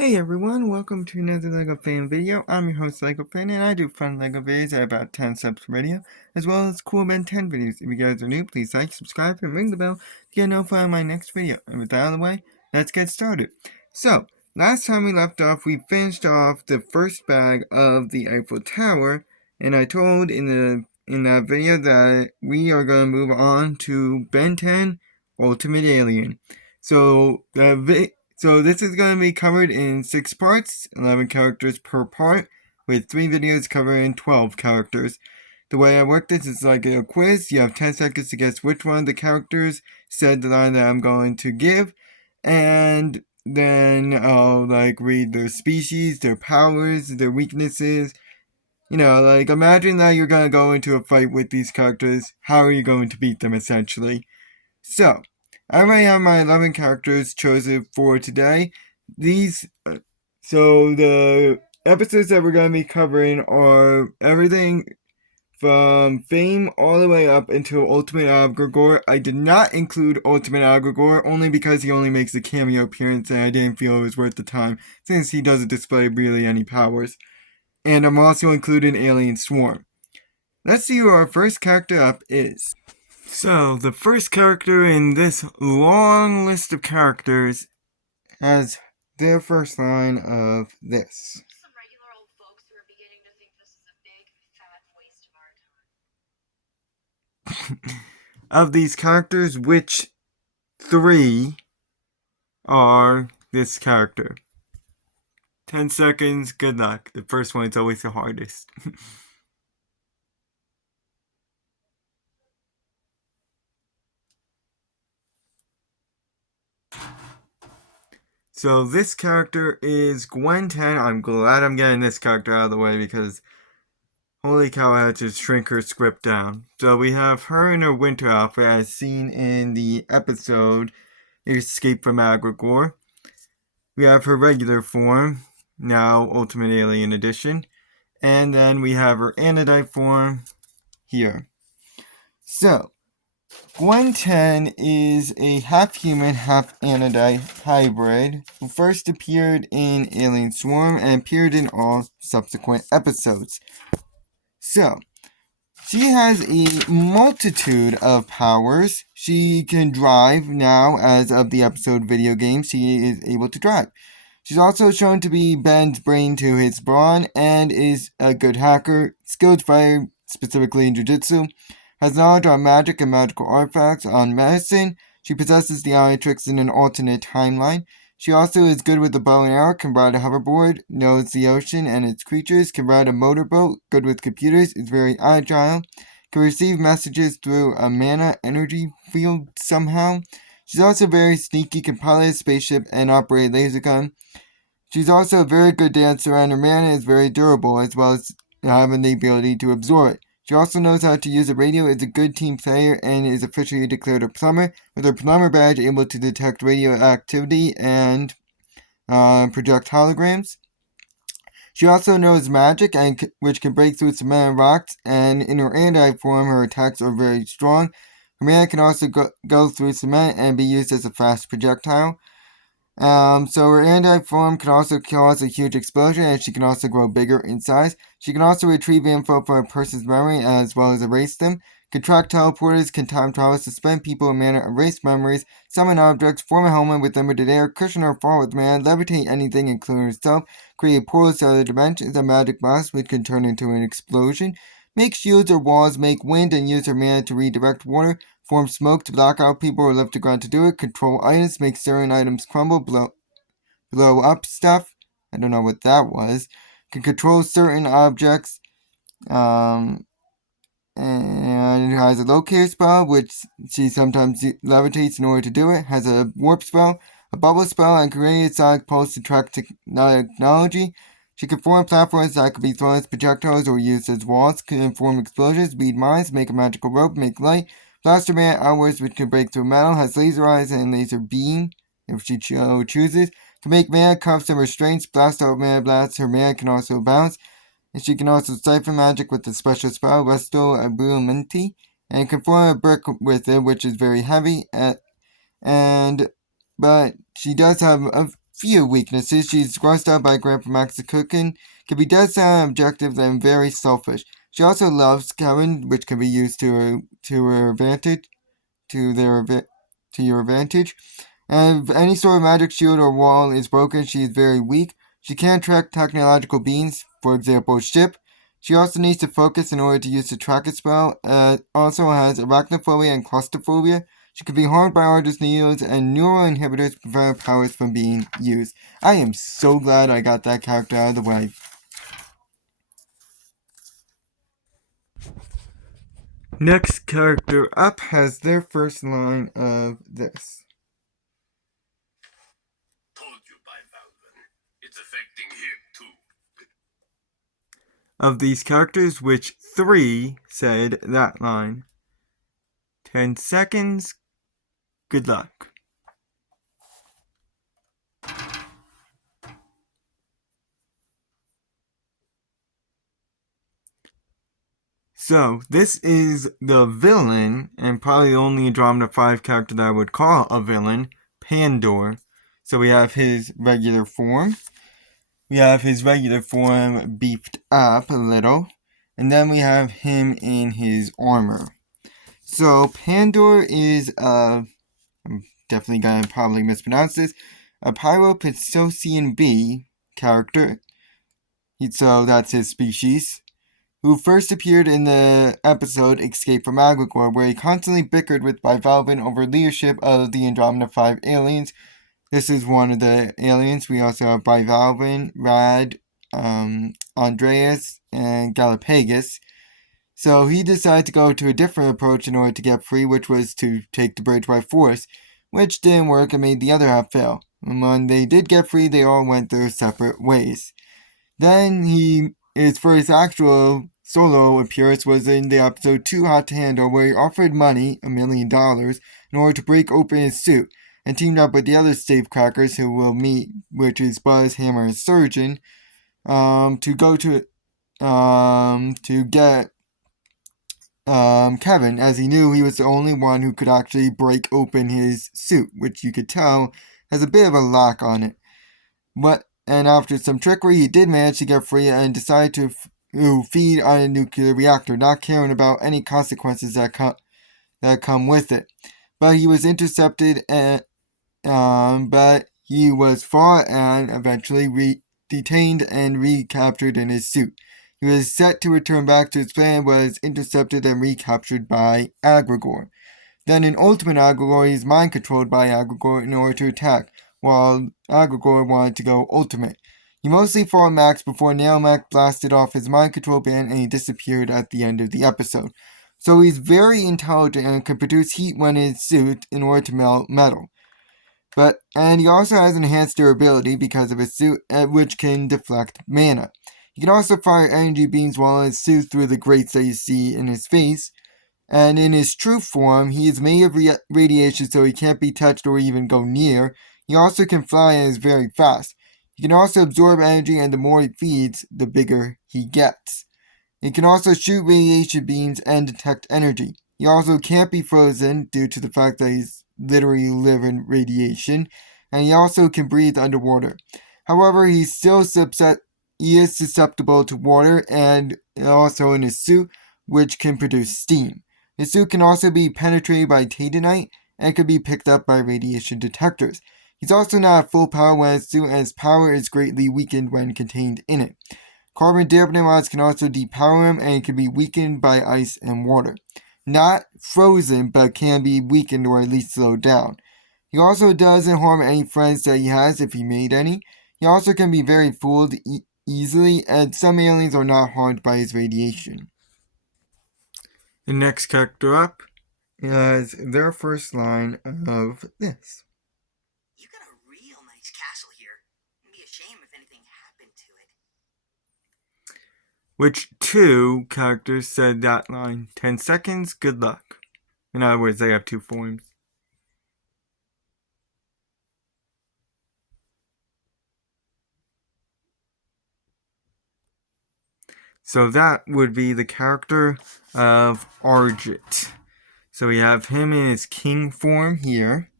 Hey everyone, welcome to another LEGO Fan video. I'm your host LEGO Fan, and I do fun LEGO videos at about 10 subs per video, as well as cool Ben 10 videos. If you guys are new, please like, subscribe, and ring the bell to get notified of my next video. And with that out of the way, let's get started. So, last time we left off, we finished off the first bag of the Eiffel Tower, and I told in that video that we are going to move on to Ben 10 Ultimate Alien. So this is going to be covered in 6 parts, 11 characters per part, with 3 videos covering 12 characters. The way I work this is like a quiz. You have 10 seconds to guess which one of the characters said the line that I'm going to give, and then I'll read their species, their powers, their weaknesses. Imagine that you're going to go into a fight with these characters. How are you going to beat them, essentially? So, I already have my 11 characters chosen for today. So the episodes that we're going to be covering are everything from Fame all the way up until Ultimate Agrigor. I did not include Ultimate Agrigor only because he only makes a cameo appearance and I didn't feel it was worth the time since he doesn't display really any powers. And I'm also including Alien Swarm. Let's see who our first character up is. So, the first character in this long list of characters has their first line of this. Some regular old folks who are beginning to think this is a big, fat waste of our time. Of these characters, which 3 are this character? 10 seconds, good luck. The first one is always the hardest. So this character is Gwen 10. I'm glad I'm getting this character out of the way because holy cow, I had to shrink her script down. So we have her in her winter outfit as seen in the episode Escape from Agrigor. We have her regular form, now Ultimate Alien Edition. And then we have her Anodite form here. So, Gwen 10 is a half-human, half-Anodite hybrid who first appeared in Alien Swarm and appeared in all subsequent episodes. So, she has a multitude of powers. She can drive now, as of the episode video game, she is able to drive. She's also shown to be Ben's brain to his brawn and is a good hacker, skilled fighter, specifically in Jiu-Jitsu, has knowledge on magic and magical artifacts, on medicine. She possesses the Omnitrix in an alternate timeline. She also is good with the bow and arrow, can ride a hoverboard, knows the ocean and its creatures, can ride a motorboat, good with computers, is very agile, can receive messages through a mana energy field somehow. She's also very sneaky, can pilot a spaceship and operate a laser gun. She's also a very good dancer and her mana is very durable, as well as having the ability to absorb it. She also knows how to use a radio, is a good team player, and is officially declared a plumber, with her plumber badge able to detect radioactivity and project holograms. She also knows magic, which can break through cement and rocks, and in her Andite form, her attacks are very strong. Her mana can also go through cement and be used as a fast projectile. So her Andite form can also cause a huge explosion, and she can also grow bigger in size. She can also retrieve info from a person's memory as well as erase them. Can track teleporters, can time travel, suspend people in mana, erase memories, summon objects, form a helmet with limited air, cushion or fall with mana, levitate anything including herself, create portals to other dimensions, a magic blast which can turn into an explosion, make shields or walls, make wind and use her mana to redirect water, form smoke to block out people or lift the ground to do it, control items, make certain items crumble, blow up stuff. I don't know what that was. Can control certain objects. And has a locator spell, which she sometimes levitates in order to do it. Has a warp spell, a bubble spell, and create a sonic pulse to track technology. She can form platforms that could be thrown as projectiles or used as walls, can form explosions, bead mines, make a magical rope, make light, blaster man outwards which can break through metal, has laser eyes and laser beam, if she chooses, can make mana cuffs and restraints, blast out mana blasts, her mana can also bounce, and she can also siphon magic with the special spell, Resto Abrulamenti, and can form a brick with it, which is very heavy, but she does have few weaknesses. She's grossed out by Grandpa Max's cooking, can be dead set on objectives, and very selfish. She also loves Kevin, which can be used to her advantage, to your advantage. And if any sort of magic shield or wall is broken, she is very weak. She can't track technological beings, for example, a ship. She also needs to focus in order to use the track it spell. Also has arachnophobia and claustrophobia. She can be harmed by artist needles, and neural inhibitors prevent her powers from being used. I am so glad I got that character out of the way. Next character up has their first line of this. Told you by Valvin. It's affecting him too. Of these characters, which 3 said that line? 10 seconds. Good luck. So, this is the villain, and probably the only Andromeda 5 character that I would call a villain, Pandor. So we have his regular form. We have his regular form beefed up a little. And then we have him in his armor. So, Pandor is I'm definitely gonna probably mispronounce this, a Pyropistocian bee character. So that's his species, who first appeared in the episode Escape from Agrigor, where he constantly bickered with Bivalven over leadership of the Andromeda 5 aliens. This is one of the aliens. We also have Bivalven, Rad, Andreas, and Galapagos. So he decided to go to a different approach in order to get free, which was to take the bridge by force, which didn't work and made the other half fail. And when they did get free, they all went their separate ways. Then his first actual solo appearance was in the episode Too Hot to Handle, where he offered money, $1 million, in order to break open his suit, and teamed up with the other safecrackers who we'll meet, which is Buzz, Hammer, and Surgeon, to go to get Kevin, as he knew he was the only one who could actually break open his suit, which you could tell has a bit of a lock on it. And after some trickery, he did manage to get free and decided to feed on a nuclear reactor, not caring about any consequences that come with it. But he was intercepted, but he was fought and eventually detained and recaptured in his suit. He was set to return back to his planet, was intercepted and recaptured by Agrigor. Then in Ultimate Agrigor, he is mind controlled by Agrigor in order to attack, while Agrigor wanted to go Ultimate. He mostly fought Max before Nailmech blasted off his mind control band and he disappeared at the end of the episode. So he's very intelligent and can produce heat when in his suit in order to melt metal. And he also has enhanced durability because of his suit, which can deflect mana. He can also fire energy beams while in his suit through the grates that you see in his face. And in his true form, he is made of radiation, so he can't be touched or even go near. He also can fly and is very fast. He can also absorb energy, and the more he feeds, the bigger he gets. He can also shoot radiation beams and detect energy. He also can't be frozen due to the fact that he's literally live in radiation, and he also can breathe underwater. However, he is susceptible to water and also in his suit, which can produce steam. His suit can also be penetrated by Titanite and can be picked up by radiation detectors. He's also not at full power when his suit, and his power is greatly weakened when contained in it. Carbon dampening rods can also depower him, and it can be weakened by ice and water. Not frozen, but can be weakened or at least slowed down. He also doesn't harm any friends that he has if he made any. He also can be very fooled easily, and some aliens are not harmed by his radiation. The next character up is their first line of this. You got a real nice castle here. It'd be a shame if anything happened to it. Which 2 characters said that line? 10 seconds, good luck. In other words, they have 2 forms. So that would be the character of Argit. So we have him in his king form here.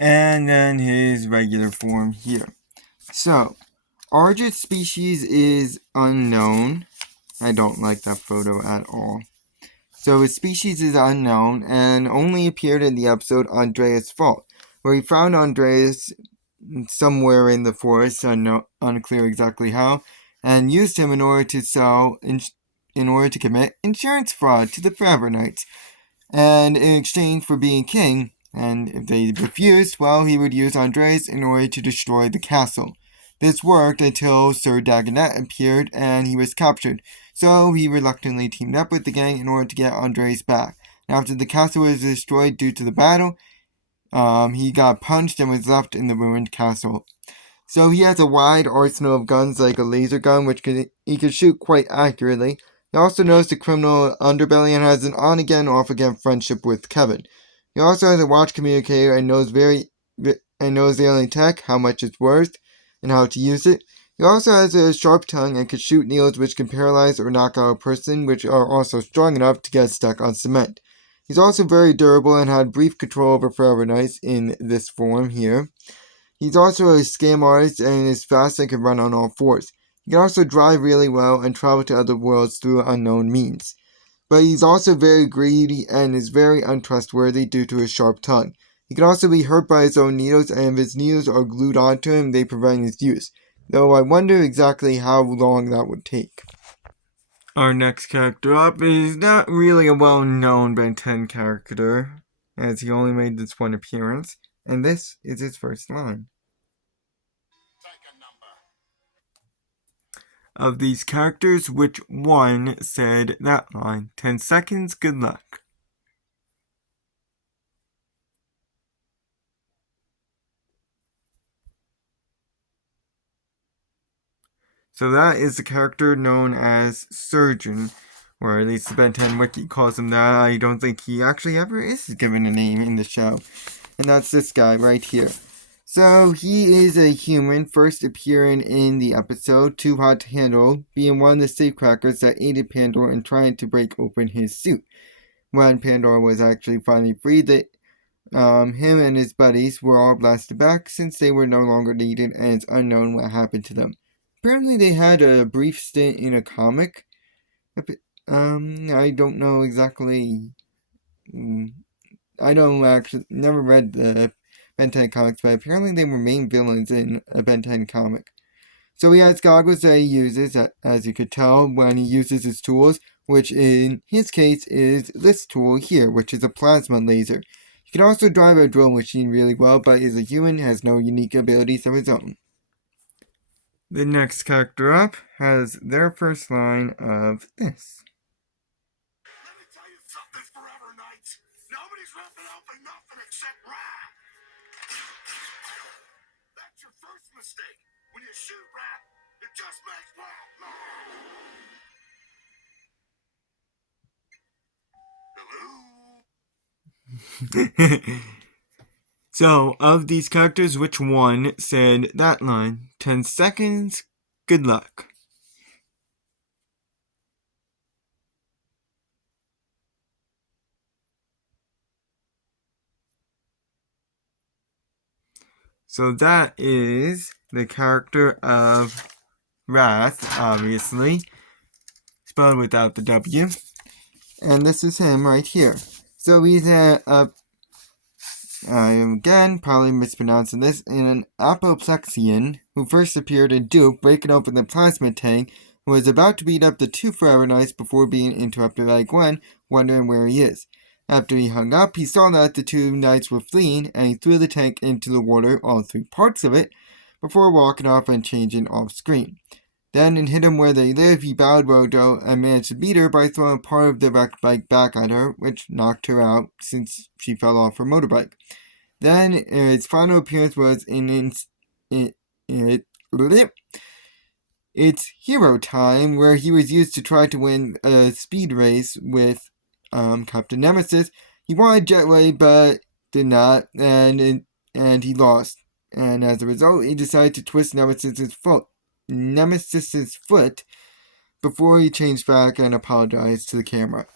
and then his regular form here. So, origin species is unknown. I don't like that photo at all. So his species is unknown and only appeared in the episode Andreas' Fault, where he found Andreas somewhere in the forest, unclear exactly how, and used him in order to commit insurance fraud to the Forever Knights, and in exchange for being king. And if they refused, well, he would use Andreas in order to destroy the castle. This worked until Sir Dagonet appeared and he was captured, so he reluctantly teamed up with the gang in order to get Andreas back. And after the castle was destroyed due to the battle, he got punched and was left in the ruined castle. So he has a wide arsenal of guns like a laser gun, which he can shoot quite accurately. He also knows the criminal underbelly and has an on-again, off-again friendship with Kevin. He also has a watch communicator and knows the alien tech, how much it's worth, and how to use it. He also has a sharp tongue and can shoot needles which can paralyze or knock out a person, which are also strong enough to get stuck on cement. He's also very durable and had brief control over Forever Knights in this form here. He's also a scam artist and is fast and can run on all fours. He can also drive really well and travel to other worlds through unknown means. But he's also very greedy and is very untrustworthy due to his sharp tongue. He can also be hurt by his own needles, and if his needles are glued onto him, they prevent his use. Though I wonder exactly how long that would take. Our next character up is not really a well-known Ben 10 character, as he only made this one appearance, and this is his first line. Of these characters, which one said that line? 10 seconds, good luck. So that is the character known as Surgeon, or at least the Ben 10 Wiki calls him that. I don't think he actually ever is given a name in the show. And that's this guy right here. So he is a human, first appearing in the episode Too Hot to Handle, being one of the safecrackers that aided Pandora in trying to break open his suit. When Pandora was actually finally freed, him and his buddies were all blasted back since they were no longer needed and it's unknown what happened to them. Apparently they had a brief stint in a comic. I don't know exactly. I don't actually never read the Ben 10 comics, but apparently they were main villains in a Ben 10 comic. So he has goggles that he uses, as you could tell, when he uses his tools, which in his case is this tool here, which is a plasma laser. He can also drive a drill machine really well, but is a human, has no unique abilities of his own. The next character up has their first line of this. Let me tell you something, Forever Knights. Nobody's ripping open nothing except Rat. That's your first mistake. When you shoot Rat, it just makes Rat mad. Hello? So, of these characters, which one said that line? 10 seconds, good luck. So that is the character of Wrath, obviously, spelled without the W. And this is him right here. So he's I am again probably mispronouncing this, an Apoplexian who first appeared in Duke breaking open the plasma tank and was about to beat up the two Forever Knights before being interrupted by Gwen, wondering where he is. After he hung up, he saw that the two knights were fleeing, and he threw the tank into the water, all three parts of it, before walking off and changing off screen. Then, in Hit 'em Where They Live, he bowed Rojo and managed to beat her by throwing part of the wrecked bike back at her, which knocked her out since she fell off her motorbike. Then, his final appearance was in It's Hero Time, where he was used to try to win a speed race with Captain Nemesis. He wanted Jetway, but did not, and he lost. And as a result, he decided to twist Nemesis's foot before he changed back and apologized to the camera.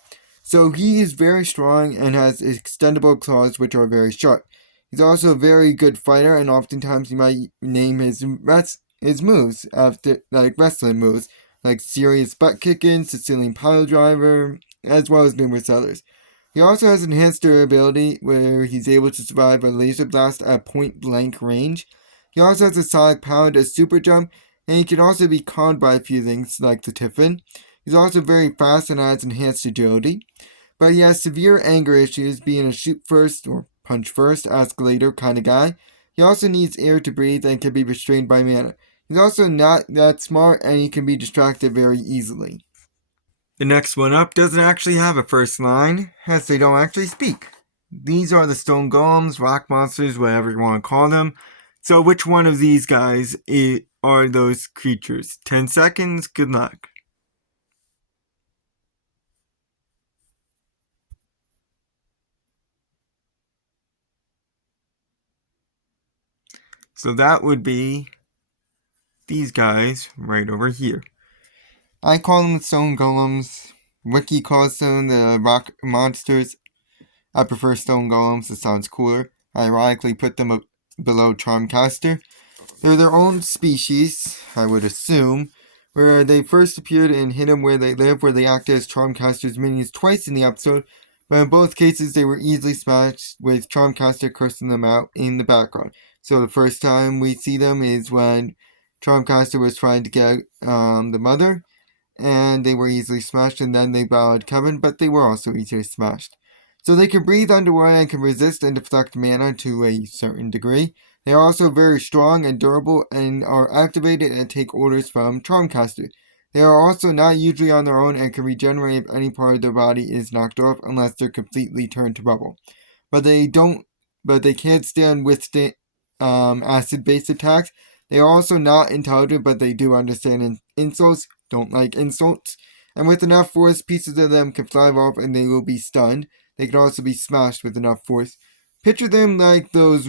So he is very strong and has extendable claws which are very sharp. He's also a very good fighter, and oftentimes you might name his moves after, like, wrestling moves, like serious butt kicking, Sicilian pile driver, as well as numerous others. He also has enhanced durability, where he's able to survive a laser blast at point blank range. He also has a sonic pound, a super jump, and he can also be conned by a few things like the Tiffin. He's also very fast and has enhanced agility, but he has severe anger issues, being a shoot first or punch first, ask later kind of guy. He also needs air to breathe and can be restrained by mana. He's also not that smart, and he can be distracted very easily. The next one up doesn't actually have a first line, as they don't actually speak. These are the stone golems, rock monsters, whatever you want to call them. So which one of these guys are those creatures? 10 seconds, good luck. So that would be these guys right over here. I call them stone golems. Wiki calls them the rock monsters. I prefer stone golems, it sounds cooler. I ironically put them below Charmcaster. They're their own species, I would assume, where they first appeared in Hidden Where They Live, where they acted as Charmcaster's minions twice in the episode, but in both cases they were easily smashed, with Charmcaster cursing them out in the background. So the first time we see them is when Charmcaster was trying to get the mother, and they were easily smashed, and then they battled Kevin, but they were also easily smashed. So they can breathe underwater and can resist and deflect mana to a certain degree. They are also very strong and durable and are activated and take orders from Charmcaster. They are also not usually on their own and can regenerate if any part of their body is knocked off unless they're completely turned to rubble. But they can't withstand acid-based attacks. They are also not intelligent, but they do understand insults, don't like insults. And with enough force, pieces of them can fly off and they will be stunned. They can also be smashed with enough force. Picture them like those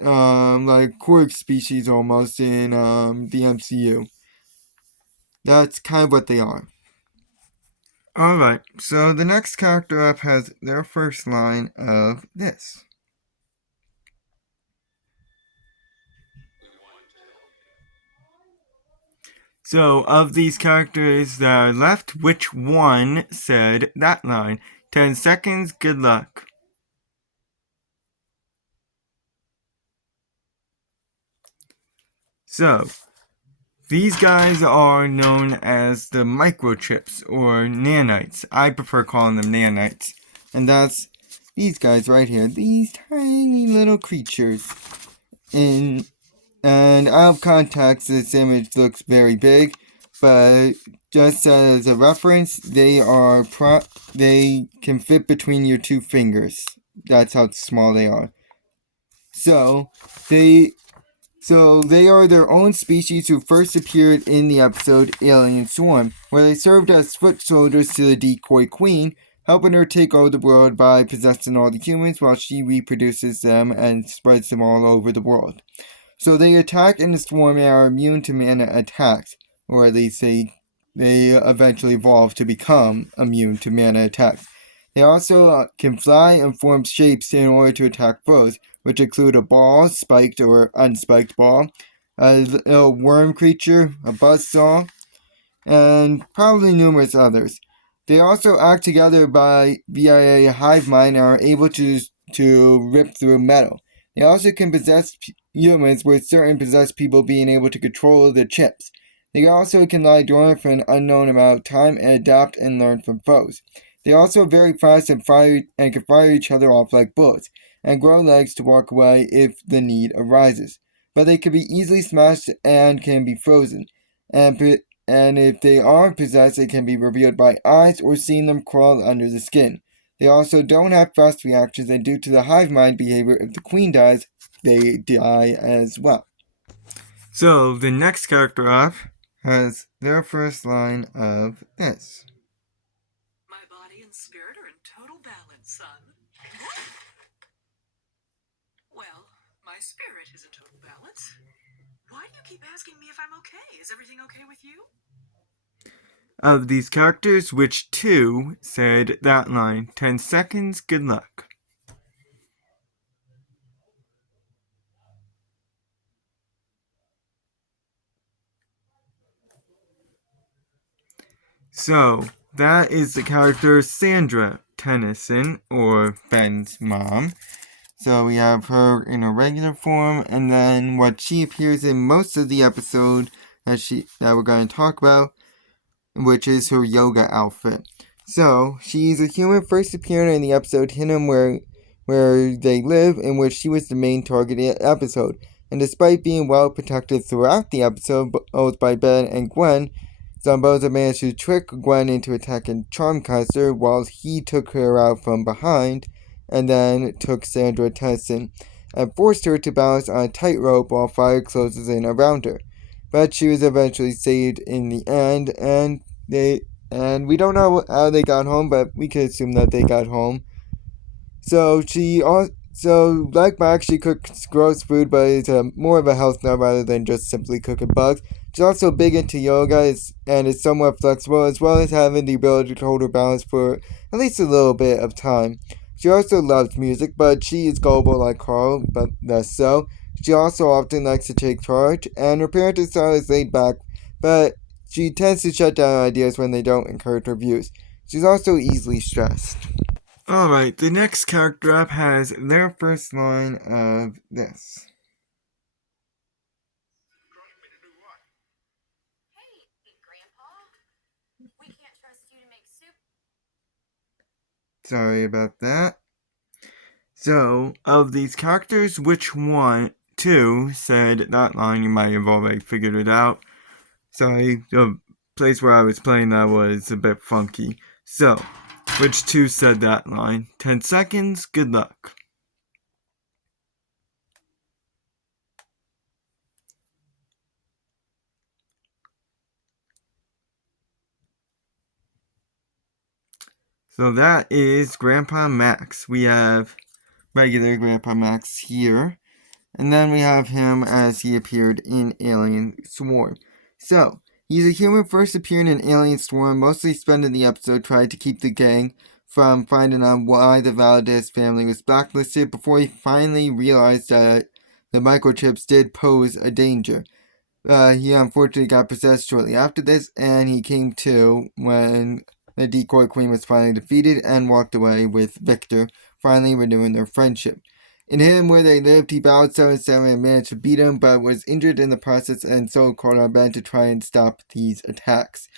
like Korg species almost in the MCU. That's kind of what they are. Alright, so the next character up has their first line of this. So, of these characters that are left, which one said that line? 10 seconds, good luck. So, these guys are known as the microchips or nanites. I prefer calling them nanites. And that's these guys right here. These tiny little creatures. And out of context, this image looks very big. But just as a reference, they can fit between your two fingers. That's how small they are. So they are their own species who first appeared in the episode Alien Swarm, where they served as foot soldiers to the decoy queen, helping her take over the world by possessing all the humans while she reproduces them and spreads them all over the world. So they attack in the swarm and are immune to mana attacks, or at least they eventually evolve to become immune to mana attacks. They also can fly and form shapes in order to attack foes, which include a ball, spiked or unspiked ball, a little worm creature, a buzzsaw, and probably numerous others. They also act together via a hive mind and are able to rip through metal. They also can possess humans, with certain possessed people being able to control the chips. They also can lie dormant for an unknown amount of time and adapt and learn from foes. They are also very fast and can fire each other off like bullets, and grow legs to walk away if the need arises. But they can be easily smashed and can be frozen. And if they are possessed, it can be revealed by eyes or seeing them crawl under the skin. They also don't have fast reactions, and due to the hive mind behavior, if the queen dies, they die as well. So the next character up has their first line of this. My body and spirit are in total balance, son. Well, my spirit is in total balance. Why do you keep asking me if I'm okay? Is everything okay with you? Of these characters, which two said that line? 10 seconds, good luck. So, that is the character Sandra Tennyson, or Ben's mom. So we have her in her regular form, and then what she appears in most of the episode that we're going to talk about, which is her yoga outfit. So she's a human first appearing in the episode Hidden where they live, in which she was the main target of the episode. And despite being well protected throughout the episode, both by Ben and Gwen, Zombozo managed to trick Gwen into attacking Charmcaster while he took her out from behind, and then took Sandra Tennyson and forced her to balance on a tightrope while fire closes in around her. But she was eventually saved in the end, and we don't know how they got home, but we can assume that they got home. So like Max, she cooks gross food, but it's more of a health nut rather than just simply cooking bugs. She's also big into yoga and is somewhat flexible, as well as having the ability to hold her balance for at least a little bit of time. She also loves music, but she is gullible like Carl, but less so. She also often likes to take charge, and her parenting style is laid back, but she tends to shut down ideas when they don't encourage her views. She's also easily stressed. Alright, the next character up has their first line of this. Hey, Grandpa. We can't trust you to make soup. Sorry about that. So, of these characters, which two said that line? You might have already figured it out. Sorry, the place where I was playing that was a bit funky. So, which two said that line? 10 seconds, good luck. So that is Grandpa Max. We have regular Grandpa Max here. And then we have him as he appeared in Alien Swarm. So, he's a human first appearing in Alien Swarm, mostly spending the episode trying to keep the gang from finding out why the Valdez family was blacklisted before he finally realized that the microchips did pose a danger. He unfortunately got possessed shortly after this, and he came to when the decoy queen was finally defeated and walked away with Victor, finally renewing their friendship. In Hidden where they lived, he battled 7-7 and managed to beat him, but was injured in the process and so called on Ben to try and stop these attacks.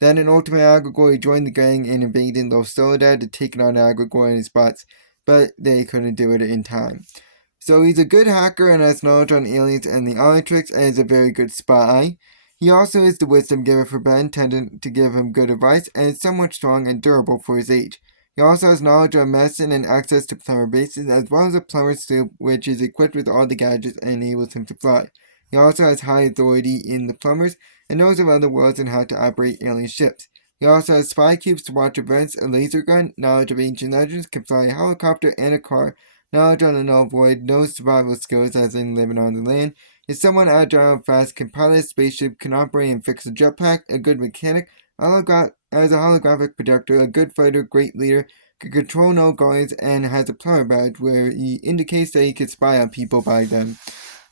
Then in Ultimate Agrigor, he joined the gang and invaded Los Soledad to take on Agrigor and his bots, but they couldn't do it in time. So he's a good hacker and has knowledge on aliens and the Omnitrix and is a very good spy. He also is the wisdom giver for Ben, tending to give him good advice, and is somewhat strong and durable for his age. He also has knowledge of medicine and access to plumber bases, as well as a plumber's suit, which is equipped with all the gadgets and enables him to fly. He also has high authority in the plumbers, and knows of other worlds and how to operate alien ships. He also has spy cubes to watch events, a laser gun, knowledge of ancient legends, can fly a helicopter and a car, knowledge on the null void, no survival skills as in living on the land, is somewhat agile and fast, can pilot a spaceship, can operate and fix a jetpack, a good mechanic, as a holographic projector, a good fighter, great leader, can control no guardians, and has a plumber badge where he indicates that he can spy on people by them.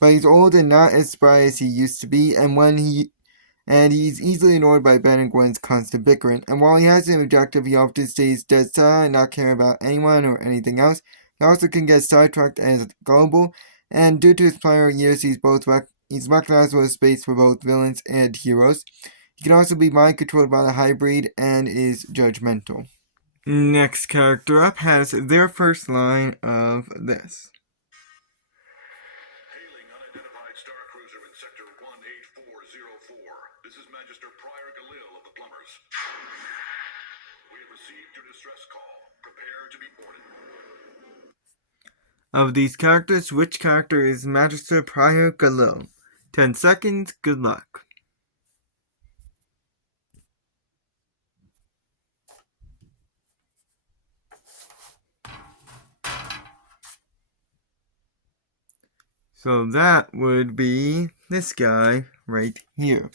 But he's old and not as spry as he used to be, and he's easily annoyed by Ben and Gwen's constant bickering. And while he has an objective, he often stays dead silent, not caring about anyone or anything else. He also can get sidetracked and is gullible, and due to his prior years, he's recognizable as space for both villains and heroes. He can also be mind controlled by the hybrid and is judgmental. Next character up has their first line of this. Hailing unidentified star cruiser in sector 18404. This is Magister Prior Galil of the Plumbers. We have received your distress call. Prepare to be boarded. Of these characters, which character is Magister Prior Galil? 10 seconds, good luck. So that would be this guy right here.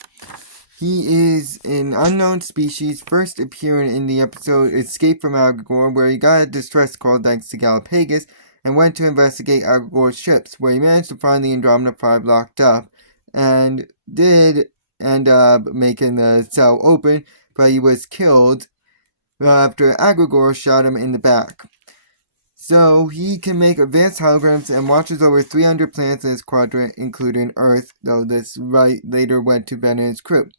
He is an unknown species, first appearing in the episode Escape from Agrigor, where he got a distress call thanks to Galapagos, and went to investigate Agrigor's ships, where he managed to find the Andromeda 5 locked up, and did end up making the cell open, but he was killed after Agrigor shot him in the back. So he can make advanced holograms and watches over 300 planets in his quadrant, including Earth, though this right later went to Ben and his crew.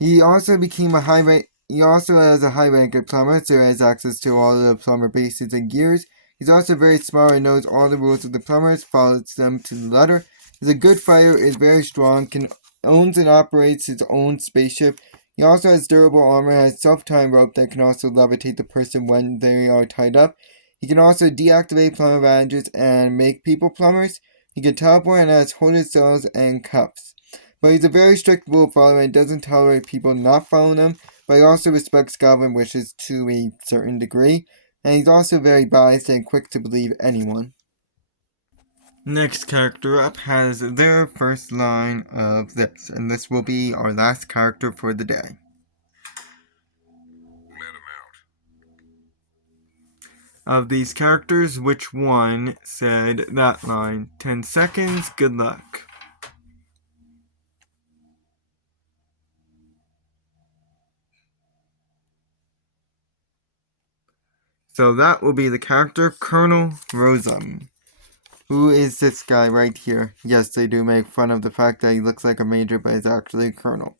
He also became a high rank. He also has a high rank of plumber, so he has access to all the plumber bases and gears. He's also very smart and knows all the rules of the plumbers, follows them to the letter. He's a good fighter, is very strong, owns and operates his own spaceship. He also has durable armor, has self-tying rope that can also levitate the person when they are tied up. He can also deactivate plumber badges and make people plumbers. He can teleport and has hoarded cells and cuffs. But he's a very strict rule follower and doesn't tolerate people not following him, but he also respects Goblin wishes to a certain degree, and he's also very biased and quick to believe anyone. Next character up has their first line of this, and this will be our last character for the day. Let him out. Of these characters, which one said that line? 10 seconds, good luck. So that will be the character Colonel Rosum. Who is this guy right here? Yes, they do make fun of the fact that he looks like a major, but is actually a colonel.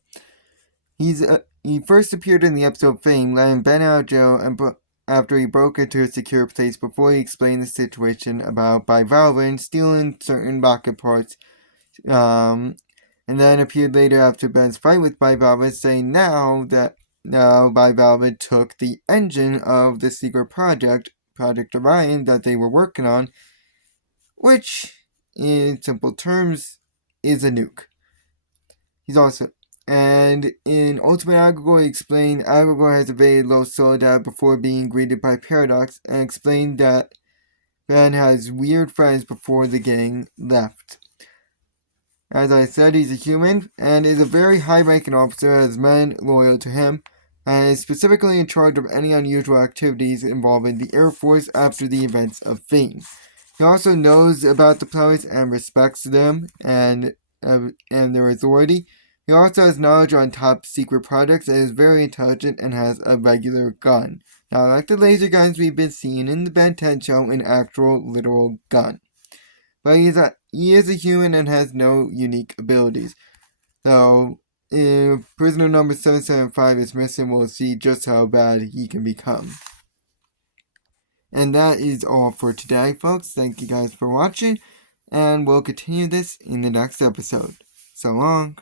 He first appeared in the episode Fame, letting Ben out of jail and after he broke into a secure place before he explained the situation about Bivalve stealing certain rocket parts. And then appeared later after Ben's fight with Bivalve, saying now Bivalve took the engine of the secret project, Project Orion, that they were working on, which, in simple terms, is a nuke. And in Ultimate Agrigor, he explained Agrigor has evaded Los Soledad before being greeted by Paradox, and explained that Ben has weird friends before the gang left. As I said, he's a human, and is a very high-ranking officer, has men loyal to him, and is specifically in charge of any unusual activities involving the Air Force after the events of Fame. He also knows about the plumbers and respects them and their authority. He also has knowledge on top secret projects and is very intelligent and has a regular gun. Now, like the laser guns we've been seeing in the Ben 10 show, an actual literal gun. But he is a human and has no unique abilities. So, if prisoner number 775 is missing, we'll see just how bad he can become. And that is all for today, folks. Thank you guys for watching, and we'll continue this in the next episode. So long.